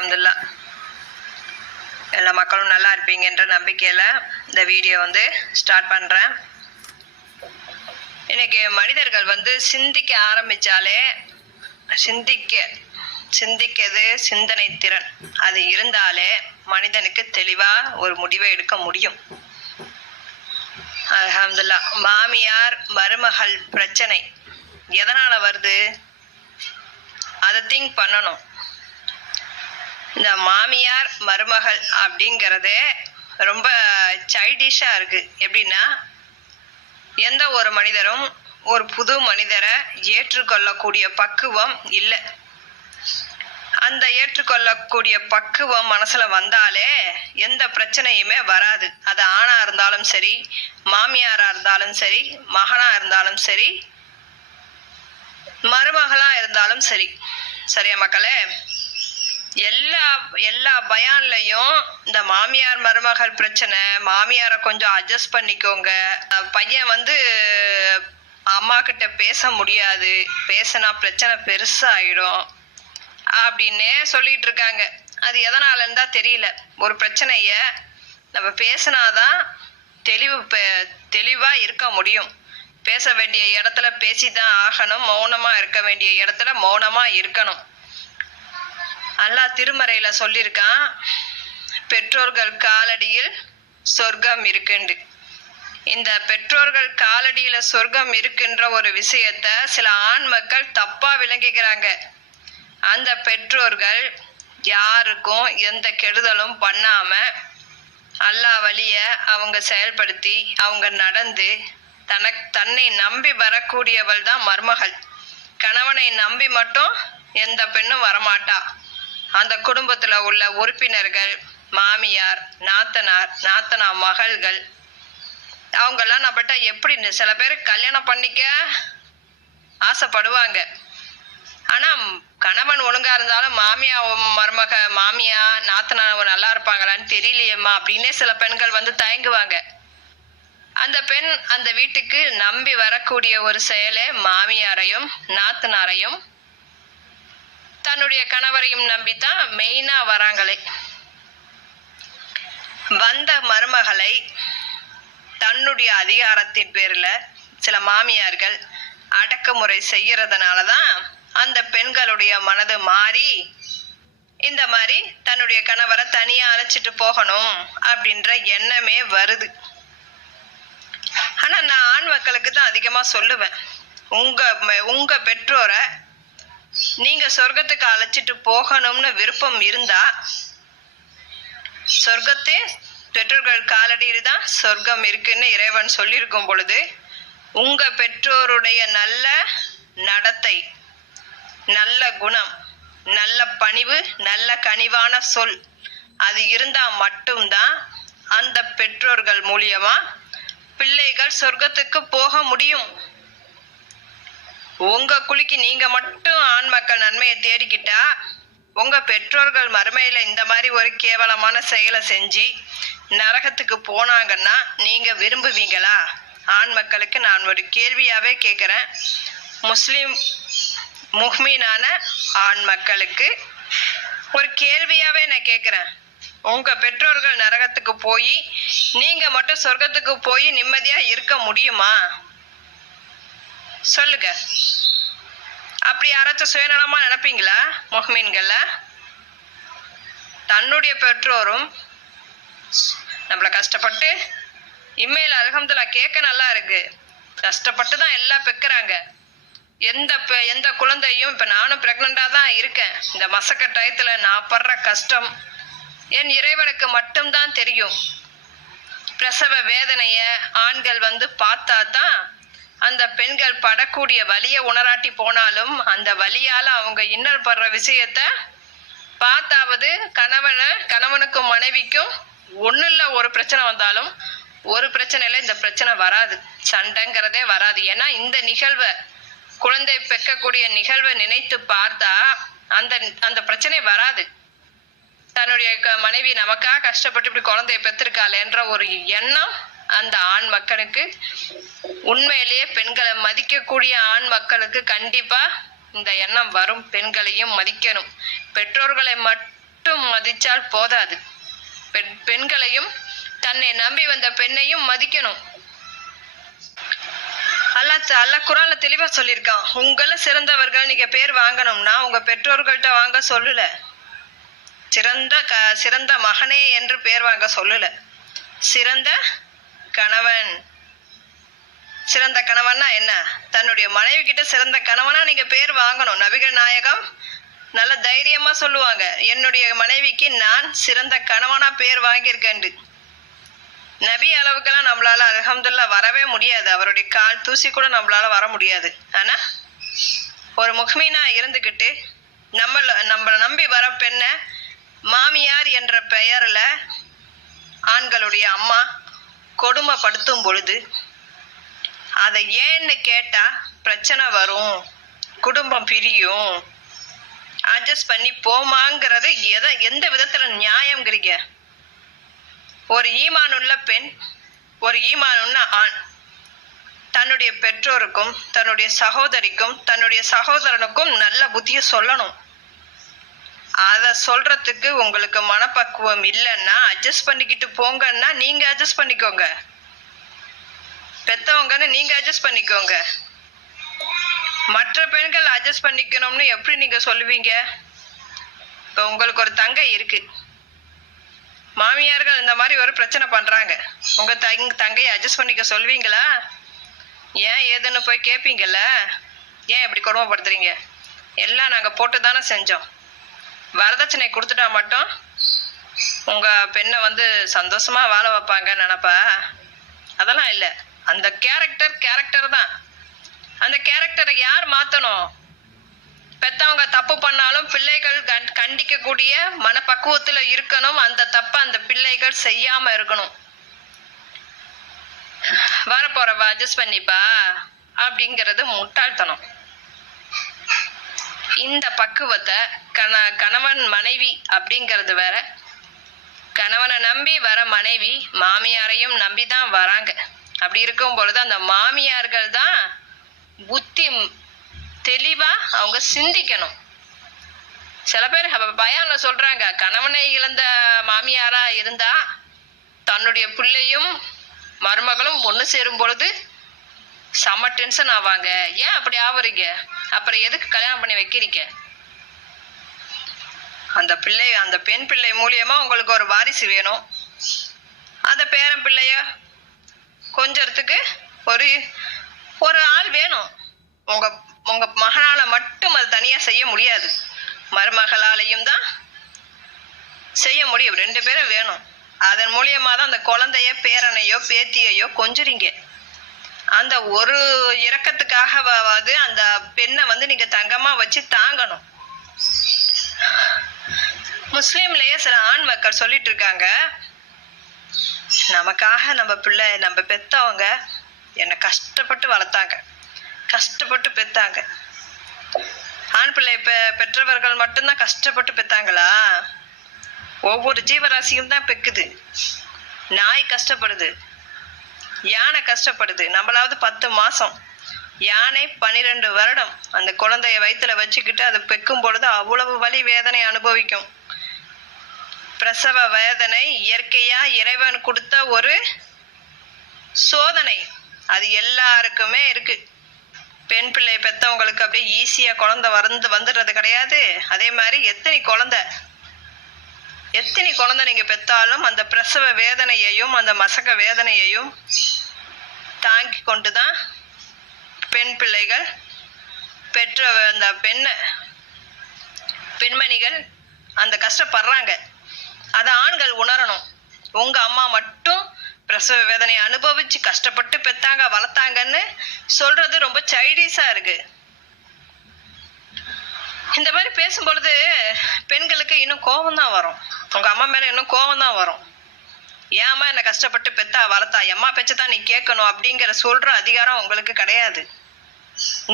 அலமதுல்லா. எல்லா மக்களும் நல்லா இருப்பீங்கன்ற நம்பிக்கையில் இந்த வீடியோ வந்து ஸ்டார்ட் பண்ணுறேன் இன்றைக்கி மனிதர்கள் வந்து சிந்திக்க ஆரம்பிச்சாலே சிந்திக்க சிந்திக்கிறது சிந்தனை திறன். அது இருந்தாலே மனிதனுக்கு தெளிவாக ஒரு முடிவை எடுக்க முடியும். அலமதுல்லா. மாமியார் மருமகள் பிரச்சனை. எதனால் வருது? அதை திங்க் பண்ணணும். இந்த மாமியார் மருமகள் அப்படிங்கிறதே ரொம்ப சைல்டிஷாக இருக்கு. எப்படின்னா எந்த ஒரு மனிதரும் ஒரு புது மனிதரை ஏற்றுக்கொள்ளக்கூடிய பக்குவம் இல்லை. அந்த ஏற்றுக்கொள்ளக்கூடிய பக்குவம் மனசுல வந்தாலே எந்த பிரச்சனையுமே வராது. அது ஆணா இருந்தாலும் சரி மாமியாரா இருந்தாலும் சரி மகனா இருந்தாலும் சரி மருமகளா இருந்தாலும் சரி. சரியா மக்களே? எல்லா எல்லா பயான்லையும் இந்த மாமியார் மருமகள் பிரச்சனை மாமியாரை கொஞ்சம் அட்ஜஸ்ட் பண்ணிக்கோங்க. பையன் வந்து அம்மா கிட்ட பேச முடியாது. பேசினா பிரச்சனை பெருசாயிடும். அப்படின்னே சொல்லிட்டு இருக்காங்க. அது எதனாலன்னு தான் தெரியல. ஒரு பிரச்சனைய நம்ம பேசினாதான் தெளிவு பெ- தெளிவா இருக்க முடியும். பேச வேண்டிய இடத்துல பேசிதான் ஆகணும். மௌனமா இருக்க வேண்டிய இடத்துல மௌனமா இருக்கணும். அல்லாஹ் திருமறையில சொல்லியிருக்கான் பெற்றோர்கள் காலடியில் சொர்க்கம் இருக்குண்டு. இந்த பெற்றோர்கள் காலடியில சொர்க்கம் இருக்கின்ற ஒரு விஷயத்த சில ஆண் மக்கள் தப்பா விளங்கிக்கிறாங்க. அந்த பெற்றோர்கள் யாருக்கும் எந்த கெடுதலும் பண்ணாம அல்லாஹ் வழிய அவங்க செயல்படுத்தி அவங்க நடந்து தனக் தன்னை நம்பி வரக்கூடியவள் தான் மருமகள். கணவனை நம்பி மட்டும் எந்த பெண்ணும் வரமாட்டா. அந்த குடும்பத்தில் உள்ள உறுப்பினர்கள் மாமியார் நாத்தனார் நாத்தனா மகள்கள் அவங்கெல்லாம் நம்மகிட்ட எப்படி சில பேர் கல்யாணம் பண்ணிக்க ஆசைப்படுவாங்க. ஆனால் கணவன் ஒழுங்காக இருந்தாலும் மாமியா மருமக மாமியா நாத்தனா நல்லா இருப்பாங்களான்னு தெரியலையேம்மா அப்படின்னே சில பெண்கள் வந்து தயங்குவாங்க. அந்த பெண் அந்த வீட்டுக்கு நம்பி வரக்கூடிய ஒரு செயலே மாமியாரையும் நாத்தனாரையும் தன்னுடைய கணவரையும் நம்பித்தான் மெயினா வராங்களே. வந்த மருமகளை தன்னுடைய அதிகாரத்தின் பேர்ல சில மாமியார்கள் அடக்குமுறை செய்யறதுனால தான் அந்த பெண்களுடைய மனது மாறி இந்த மாதிரி தன்னுடைய கணவரை தனியா அழைச்சிட்டு போகணும் அப்படின்ற எண்ணமே வருது. ஆனா நான் ஆண் மக்களுக்கு தான் அதிகமா சொல்லுவேன். உங்க ம- உங்க பெற்றோரை நீங்க சொர்க்கத்துக்கு அழைச்சிட்டு போகணும்னு விருப்பம் இருந்தா சொர்க்கத்தே பெற்றோர்கள் காலடியில் தான் சொர்க்கம் இருக்குன்னு இறைவன் சொல்லியிருக்கும் பொழுது உங்க பெற்றோருடைய நல்ல நடத்தை நல்ல குணம் நல்ல பணிவு நல்ல கனிவான சொல் அது இருந்தா மட்டும்தான் அந்த பெற்றோர்கள் மூலியமா பிள்ளைகள் சொர்க்கத்துக்கு போக முடியும். உங்க குழிக்கு நீங்க மட்டும் ஆண் மக்கள் நன்மையை தேடிக்கிட்டா உங்க பெற்றோர்கள் மறுமையில இந்த மாதிரி ஒரு கேவலமான செயலை செஞ்சு நரகத்துக்கு போனாங்கன்னா நீங்க விரும்புவீங்களா? ஆண் மக்களுக்கு நான் ஒரு கேள்வியாவே கேட்குறேன் முஸ்லீம் முஹ்மீனான ஆண் மக்களுக்கு ஒரு கேள்வியாவே நான் கேட்குறேன் உங்க பெற்றோர்கள் நரகத்துக்கு போய் நீங்க மட்டும் சொர்க்கத்துக்கு போய் நிம்மதியா இருக்க முடியுமா? சொல்லுங்க. அப்படி யாராச்சும் சுயநலமா நினைப்பீங்களா முஹ்மீன்களில்? தன்னுடைய பெற்றோரும் நம்மள கஷ்டப்பட்டு இம்மையில் அலகம்துல்லா கேட்க நல்லா இருக்கு. கஷ்டப்பட்டு தான் எல்லாம் பெக்கிறாங்க. எந்த பெ- எந்த குழந்தையும் இப்போ நானும் ப்ரெக்னெண்ட்டாக தான் இருக்கேன். இந்த மசக்க டயத்தில் நான் படுற கஷ்டம் என் இறைவனுக்கு மட்டும்தான் தெரியும். பிரசவ வேதனையை ஆண்கள் வந்து பார்த்தா தான் அந்த பெண்கள் படக்கூடிய வலியை உணராட்டி போனாலும் அந்த வலியால அவங்க இன்னல் படுற விஷயத்த பார்த்தாவது கணவனை கணவனுக்கும் மனைவிக்கும் ஒண்ணுல ஒரு பிரச்சனை வந்தாலும் ஒரு பிரச்சனையில இந்த பிரச்சனை வராது. சண்டைங்கிறதே வராது. ஏன்னா இந்த நிகழ்வை குழந்தை பெக்கக்கூடிய நிகழ்வை நினைத்து பார்த்தா அந்த அந்த பிரச்சனை வராது. தன்னுடைய க- மனைவி நமக்காக கஷ்டப்பட்டு இப்படி குழந்தைய பெற்றிருக்காளேன்ற ஒரு எண்ணம் அந்த ஆண் மக்களுக்கு. உண்மையிலேயே பெண்களை மதிக்கக்கூடிய ஆண் மக்களுக்கு கண்டிப்பா இந்த எண்ணம் வரும். பெண்களையும் மதிக்கணும். பெற்றோர்களை மட்டும் மதித்தால் மதிச்சால் போதாது. பெண் பெண்களையும் தன்னை நம்பி வந்த பெண்ணையும் மதிக்கணும். அல்லா அல்லாஹ் குரான்ல தெளிவா சொல்லியிருக்கான். உங்களை சிறந்தவர்கள் நீங்க பேர் வாங்கணும்னா உங்க பெற்றோர்கள்ட்ட வாங்க சொல்லல. சிறந்த க சிறந்த மகனே என்று பேர் வாங்க சொல்லல. சிறந்த கணவன். சிறந்த கணவன்னா என்ன? தன்னுடைய மனைவி கிட்ட சிறந்த கணவனா நீங்க பேர் வாங்கணும். நபிகள் நாயகம் நல்ல தைரியமா சொல்லுவாங்க. என்னுடைய மனைவிக்கு நான் சிறந்த கணவனா பேர் வாங்கியிருக்கேன். நபி அளவுக்கெல்லாம் நம்மளால அல்ஹம்துல்லா வரவே முடியாது. அவருடைய கால் தூசி கூட நம்மளால வர முடியாது. ஆனா ஒரு முக்மீனா இருந்துகிட்டு நம்ம நம்மளை நம்பி வர பெண்ண மாமியார் என்ற பெயர்ல ஆண்களுடைய அம்மா கொடுமைப்படுத்தும் பொழுது அதை ஏன்னு கேட்டா பிரச்சனை வரும் குடும்பம் பிரியும் அட்ஜஸ்ட் பண்ணி போமாங்கிறது எதை எந்த விதத்துல நியாயங்கிறீங்க ஒரு ஈமான் உள்ள பெண் ஒரு ஈமானுள்ள ஆண் தன்னுடைய பெற்றோருக்கும் தன்னுடைய சகோதரிக்கும் தன்னுடைய சகோதரனுக்கும் நல்ல புத்திய சொல்லணும். அதை சொல்றதுக்கு உங்களுக்கு மனப்பக்குவம் இல்லைன்னா அட்ஜஸ்ட் பண்ணிக்கிட்டு போங்கன்னா நீங்க அட்ஜஸ்ட் பண்ணிக்கோங்க. பெத்தவங்கன்னு நீங்க அட்ஜஸ்ட் பண்ணிக்கோங்க. மற்ற பெண்கள் அட்ஜஸ்ட் பண்ணிக்கணும்னு எப்படி நீங்க சொல்லுவீங்க? இப்போ உங்களுக்கு ஒரு தங்கை இருக்கு. மாமியார்கள் இந்த மாதிரி ஒரு பிரச்சனை பண்றாங்க. உங்க தங் தங்கையை அட்ஜஸ்ட் பண்ணிக்க சொல்வீங்களா? ஏன் ஏதுன்னு போய் கேட்பீங்கல்ல ஏன் இப்படி கொடுமைப்படுத்துறீங்க? எல்லாம் நாங்கள் போட்டு தானே செஞ்சோம். வரதட்சணை கொடுத்துட்டா மட்டும் உங்க பெண்ணை வந்து சந்தோஷமா வாழ வைப்பாங்க நினப்பா? அதெல்லாம் இல்லை. அந்த கேரக்டர் கேரக்டர் தான். அந்த கேரக்டரை யார் மாத்தணும்? பெத்தவங்க தப்பு பண்ணாலும் பிள்ளைகள் கண்- கண்டிக்கக்கூடிய மனப்பக்குவத்துல இருக்கணும். அந்த தப்ப அந்த பிள்ளைகள் செய்யாம இருக்கணும். வரப்போறவா அட்ஜஸ்ட் பண்ணிப்பா. அப்படிங்கிறது முட்டாள்தனம். இந்த பக்குவத்தை கண கணவன் மனைவி அப்படிங்கிறது வேற. கணவனை நம்பி வர மனைவி மாமியாரையும் நம்பி தான் வராங்க. அப்படி இருக்கும் பொழுது அந்த மாமியார்கள் தான் புத்தி தெளிவா அவங்க சிந்திக்கணும். சில பேர் அப்ப பயான்ல சொல்றாங்க கணவனை இழந்த மாமியாரா இருந்தா தன்னுடைய பிள்ளையும் மருமகளும் ஒன்று சேரும் பொழுது செம்ம டென்ஷன் ஆவாங்க. ஏன் அப்படி ஆவறீங்க? அப்புறம் எதுக்கு கல்யாணம் பண்ணி வைக்கிறீங்க? அந்த பிள்ளை அந்த பெண் பிள்ளை மூலியமா உங்களுக்கு ஒரு வாரிசு வேணும். அந்த பேரன் பிள்ளைய கொஞ்சத்துக்கு ஒரு ஒரு ஆள் வேணும். உங்க உங்க மகனால மட்டும் அது தனியா செய்ய முடியாது. மருமகளாலையும் தான் செய்ய முடியும். ரெண்டு பேரும் வேணும். அதன் மூலியமா தான் அந்த குழந்தைய பேரனையோ பேத்தியையோ கொஞ்சுறீங்க. அந்த ஒரு இரக்கத்துக்காகவாவது அந்த பெண்ணை வந்து நீங்க தங்கமா வச்சு தாங்கணும். முஸ்லீம்லயே சில ஆண் மக்கள் சொல்லிட்டு இருக்காங்க நமக்காக நம்ம பிள்ளை நம்ம பெத்தவங்க என்னை கஷ்டப்பட்டு வளர்த்தாங்க கஷ்டப்பட்டு பெத்தாங்க. ஆண் பிள்ளை பெ பெற்றவர்கள் மட்டும்தான் கஷ்டப்பட்டு பெத்தாங்களா? ஒவ்வொரு ஜீவராசியும் தான் பெக்குது. நாய் கஷ்டப்படுது. யானை கஷ்டப்படுது. நம்மளாவது பத்து மாசம். யானை பன்னிரெண்டு வருடம். அந்த குழந்தைய வயிற்றுல வச்சுக்கிட்டு அது பெக்கும் பொழுது அவ்வளவு வலி வேதனை அனுபவிக்கும். பிரசவ வேதனை இயற்கையா இறைவன் கொடுத்த ஒரு சோதனை. அது எல்லாருக்குமே இருக்கு. பெண் பிள்ளை பெத்தவங்களுக்கு அப்படியே ஈஸியா குழந்தை வந்து வந்துடுறது கிடையாது. அதே மாதிரி எத்தனை குழந்தை எத்தனை குழந்தை நீங்க பெத்தாலும் அந்த பிரசவ வேதனையையும் அந்த மசக்க வேதனையையும் தாங்கி கொண்டு தான் பெண் பிள்ளைகள் பெற்ற அந்த பெண்ணை பெண்மணிகள் அந்த கஷ்டப்படுறாங்க. அதை ஆண்கள் உணரணும். உங்க அம்மா மட்டும் பிரசவ வேதனையை அனுபவிச்சு கஷ்டப்பட்டு பெத்தாங்க வளர்த்தாங்கன்னு சொல்றது ரொம்ப சைடீஸா இருக்கு. இந்த மாதிரி பேசும்பொழுது பெண்களுக்கு இன்னும் கோபம் தான் வரும். உங்க அம்மா மேல இன்னும் கோபம் தான் வரும் ஏம்மா என்னை கஷ்டப்பட்டு பெத்தா வளர்த்தா எம்மா பேச்சை தான் நீ கேட்கணும் அப்படிங்கிற சொல்ற அதிகாரம் உங்களுக்கு கிடையாது.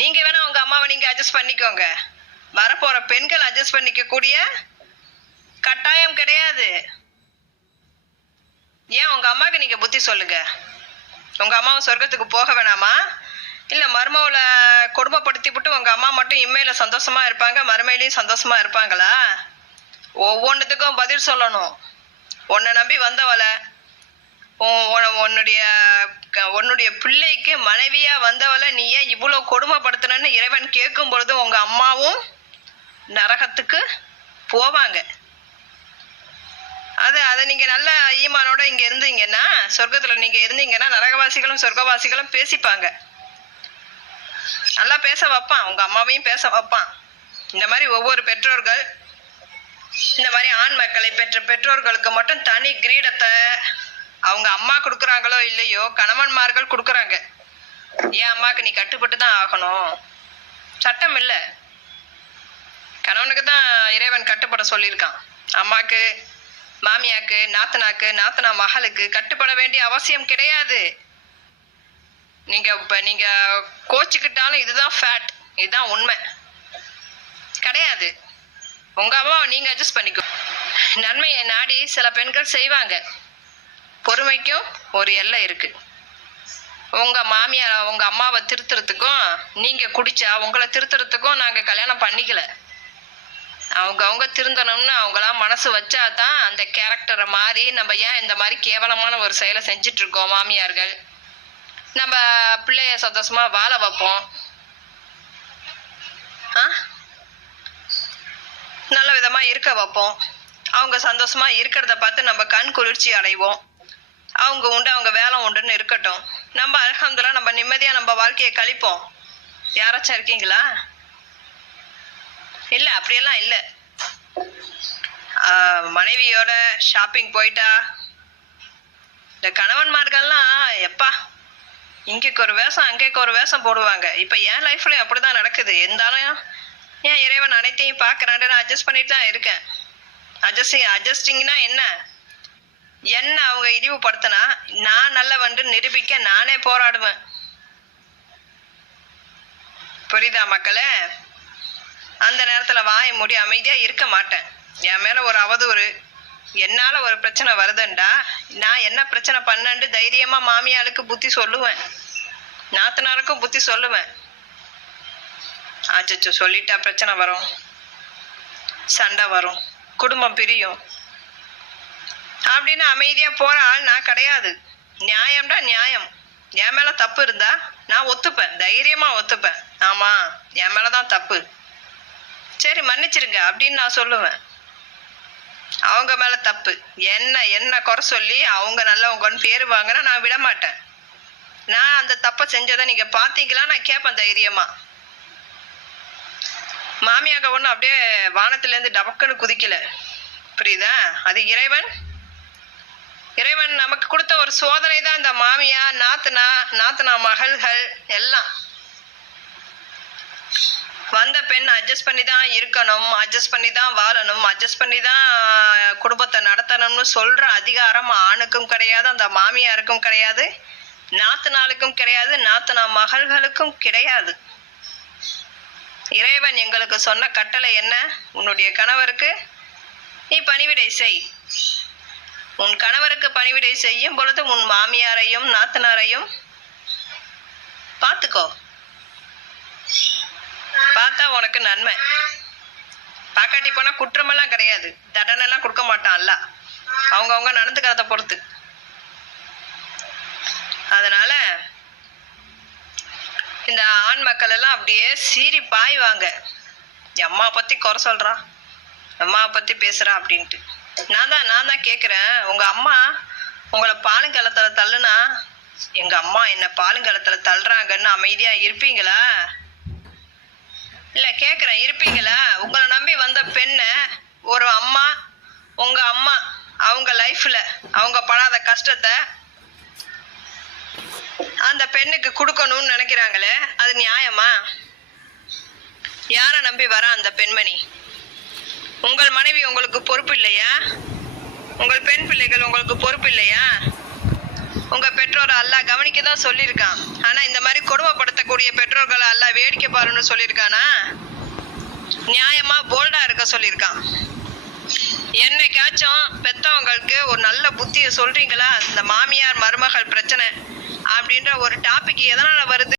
நீங்க வேணா உங்க அம்மாவை நீங்க அட்ஜஸ்ட் பண்ணிக்கோங்க. வரப்போற பெண்கள் அட்ஜஸ்ட் பண்ணிக்க கூடிய கட்டாயம் கிடையாது. ஏன் உங்க அம்மாவுக்கு நீங்க புத்தி சொல்லுங்க? உங்க அம்மாவை சொர்க்கத்துக்கு போக வேணாமா? இல்ல மருமவளை கொடுமைப்படுத்தி விட்டு உங்க அம்மா மட்டும் இம்மையில சந்தோஷமா இருப்பாங்க மறுமையிலயும் சந்தோஷமா இருப்பாங்களா? ஒவ்வொன்றுத்துக்கும் பதில் சொல்லணும். உன்னை நம்பி வந்தவளை உன்னுடைய க- உன்னுடைய பிள்ளைக்கு மனைவியா வந்தவளை நீ ஏன் இவ்வளோ கொடுமைப்படுத்தினன்னு இறைவன் கேட்கும் பொழுது உங்க அம்மாவும் நரகத்துக்கு போவாங்க. அது அதை நீங்கள் நல்ல ஈமானோட இங்கே இருந்தீங்கன்னா சொர்க்கத்தில் நீங்கள் இருந்தீங்கன்னா நரகவாசிகளும் சொர்க்கவாசிகளும் பேசிப்பாங்க. நல்லா பேச வைப்பான் உங்க அம்மாவையும் பேச வைப்பான். இந்த மாதிரி ஒவ்வொரு பெற்றோர்கள் இந்த மாதிரி ஆண் மக்களை பெற்ற பெற்றோர்களுக்கு மட்டும் தனி கிரீடத்தை அவங்க அம்மா கொடுக்குறாங்களோ இல்லையோ கணவன்மார்கள் கொடுக்குறாங்க. ஏன் அம்மாவுக்கு நீ கட்டுப்பட்டு தான் ஆகணும்? சட்டம் இல்லை. கணவனுக்கு தான் இறைவன் கட்டுப்பட சொல்லியிருக்கான். அம்மாக்கு மாமியாக்கு நாத்தனாக்கு நாத்தனா மகளுக்கு கட்டுப்பட வேண்டிய அவசியம் கிடையாது. நீங்க இப்ப நீங்க கோச்சுக்கிட்டாலும் இதுதான் ஃபேட் இதுதான் உண்மை. கிடையாது. உங்க அம்மாவை நீங்க அட்ஜஸ்ட் பண்ணிக்கோ. நன்மையை நாடி சில பெண்கள் செய்வாங்க. பொறுமைக்கும் ஒரு எல்லை இருக்கு. உங்க மாமியார் உங்க அம்மாவை திருத்துறதுக்கும் நீங்க குடிச்சா உங்களை திருத்துறதுக்கும் நாங்க கல்யாணம் பண்ணிக்கல. அவங்க அவங்க திருந்தணும்னு அவங்களாம் மனசு வச்சாதான் அந்த கேரக்டரை மாறி நம்ம ஏன் இந்த மாதிரி கேவலமான ஒரு செயலை செஞ்சுட்டு இருக்கோம் மாமியார்கள்? நம்ம பிள்ளைய சந்தோஷமா வாழ வைப்போம். ஆ? நல்ல விதமா இருக்க வைப்போம். அவங்க சந்தோஷமா இருக்கிறத பார்த்து நம்ம கண் குளிர்ச்சி அடைவோம். அவங்க உண்டு அவங்க வேலை உண்டுன்னு இருக்கட்டும். நம்ம அல்ஹம்துலில்லாஹ் நம்ம நிம்மதியா நம்ம வாழ்க்கையை கழிப்போம். யாராச்சும் இருக்கீங்களா? இல்ல அப்படியெல்லாம் இல்ல. மனைவியோட ஷாப்பிங் போயிட்டா. இந்த கணவன்மார்கள்லாம் எப்பா இங்கேக்கு ஒரு வேஷம் அங்கேக்கு ஒரு வேஷம் போடுவாங்க. இப்போ என் அப்படி அப்படிதான் நடக்குது. இருந்தாலும் ஏன் இறைவன் அனைத்தையும் பார்க்கறான்னு நான் அட்ஜஸ்ட் பண்ணிட்டு தான் இருக்கேன். அட்ஜஸ்டிங் அட்ஜஸ்டிங்னா என்ன? என்ன அவங்க இழிவுபடுத்தினா நான் நல்லவன்று நிரூபிக்க நானே போராடுவேன். புரியுதா மக்களே? அந்த நேரத்தில் வாய் மூடி அமைதியாக இருக்க மாட்டேன். என் மேலே ஒரு அவதூறு. என்னால ஒரு பிரச்சனை வருதுண்டா? நான் என்ன பிரச்சனை பண்ணேன்ட்டு தைரியமா மாமியாளுக்கு புத்தி சொல்லுவேன். நாத்தனாருக்கும் புத்தி சொல்லுவேன். அச்சச்சோ சொல்லிட்டா பிரச்சனை வரும். சண்டை வரும். குடும்பம் பிரியும். அப்படின்னு அமைதியா போற ஆள் நான் கிடையாது. நியாயம்டா நியாயம். என் மேல தப்பு இருந்தா நான் ஒத்துப்பேன். தைரியமா ஒத்துப்பேன். ஆமா என் மேலதான் தப்பு. சரி மன்னிச்சிருங்க அப்படின்னு நான் சொல்லுவேன். அவங்க மேல தப்பு. என்ன என்ன குறை சொல்லி அவங்க நல்லவங்கன்னு பேர் வாங்கினா நான் விட மாட்டேன் நான் அந்த தப்பை செஞ்சதை நீங்க பாத்தீங்களா நான் கேட்பேன் தைரியமா. மாமியாக ஒன்று அப்படியே வானத்துலேருந்து டபக்குன்னு குதிக்கல. புரியுதா? அது இறைவன். இறைவன் நமக்கு கொடுத்த ஒரு சோதனை தான் இந்த மாமியா நாத்தனா நாத்தனா மகள்கள் எல்லாம். வந்த பெண் அட்ஜஸ்ட் பண்ணி தான் இருக்கணும் அட்ஜஸ்ட் பண்ணி தான் வாழணும் அட்ஜஸ்ட் பண்ணி தான் குடும்பத்தை நடத்தணும்னு சொல்ற அதிகாரம் ஆணுக்கும் கிடையாது அந்த மாமியாருக்கும் கிடையாது நாத்தனாளுக்கும் கிடையாது நாத்தனா மகள்களுக்கும் கிடையாது. இறைவன் எங்களுக்கு சொன்ன கட்டளை என்ன? உன்னுடைய கணவருக்கு நீ பணிவிடை செய். உன் கணவருக்கு பணிவிடை செய்யும் பொழுது உன் மாமியாரையும் நாத்தனாரையும் பார்த்துக்கோ. பார்த்தா உனக்கு நன்மை. பாக்காட்டி போனா குற்றமெல்லாம் கிடையாது. தண்டனைலாம் கொடுக்க மாட்டான் அல்ல அவங்கவுங்க நடந்துக்கிறத பொறுத்து. அதனால இந்த ஆண் மக்கள் எல்லாம் அப்படியே சீறி பாய்வாங்க. அம்மா பத்தி குறை சொல்றா. அம்மாவை பத்தி பேசுறா அப்படின்ட்டு. நான் தான் நான் தான் கேட்குறேன் உங்க அம்மா உங்களை பாலுங்கலத்தில் தள்ளுனா எங்க அம்மா என்ன பாலுங்கலத்தில் தள்ளுறாங்கன்னு அமைதியா இருப்பீங்களா? இல்ல கேக்குறேன். இருப்பீங்களா? உங்களை நம்பி வந்த பெண்ணை ஒரு அம்மா உங்க அம்மா அவங்க லைஃப்ல அவங்க படாத கஷ்டத்தை அந்த பெண்ணுக்கு கொடுக்கணும்னு நினைக்கிறாங்களே அது நியாயமா? யாரை நம்பி வரா அந்த பெண்மணி? உங்கள் மனைவி உங்களுக்கு பொறுப்பு இல்லையா? உங்கள் பெண் பிள்ளைகள் உங்களுக்கு பொறுப்பு இல்லையா? உங்க பெற்றோரை அல்லாஹ் கவனிக்க தான் சொல்லியிருக்கான். ஆனா இந்த மாதிரி கொடுமைப்படுத்தக்கூடிய பெற்றோர்களை அல்லாஹ் வேடிக்கை பாருன்னு சொல்லியிருக்கானா? நியாயமா போல்டா இருக்க சொல்லியிருக்கான். என்னைக்காச்சும் பெத்தவங்களுக்கு ஒரு நல்ல புத்தியை சொல்றீங்களா? இந்த மாமியார் மருமகள் பிரச்சனை அப்படின்ற ஒரு டாபிக் எதனால வருது?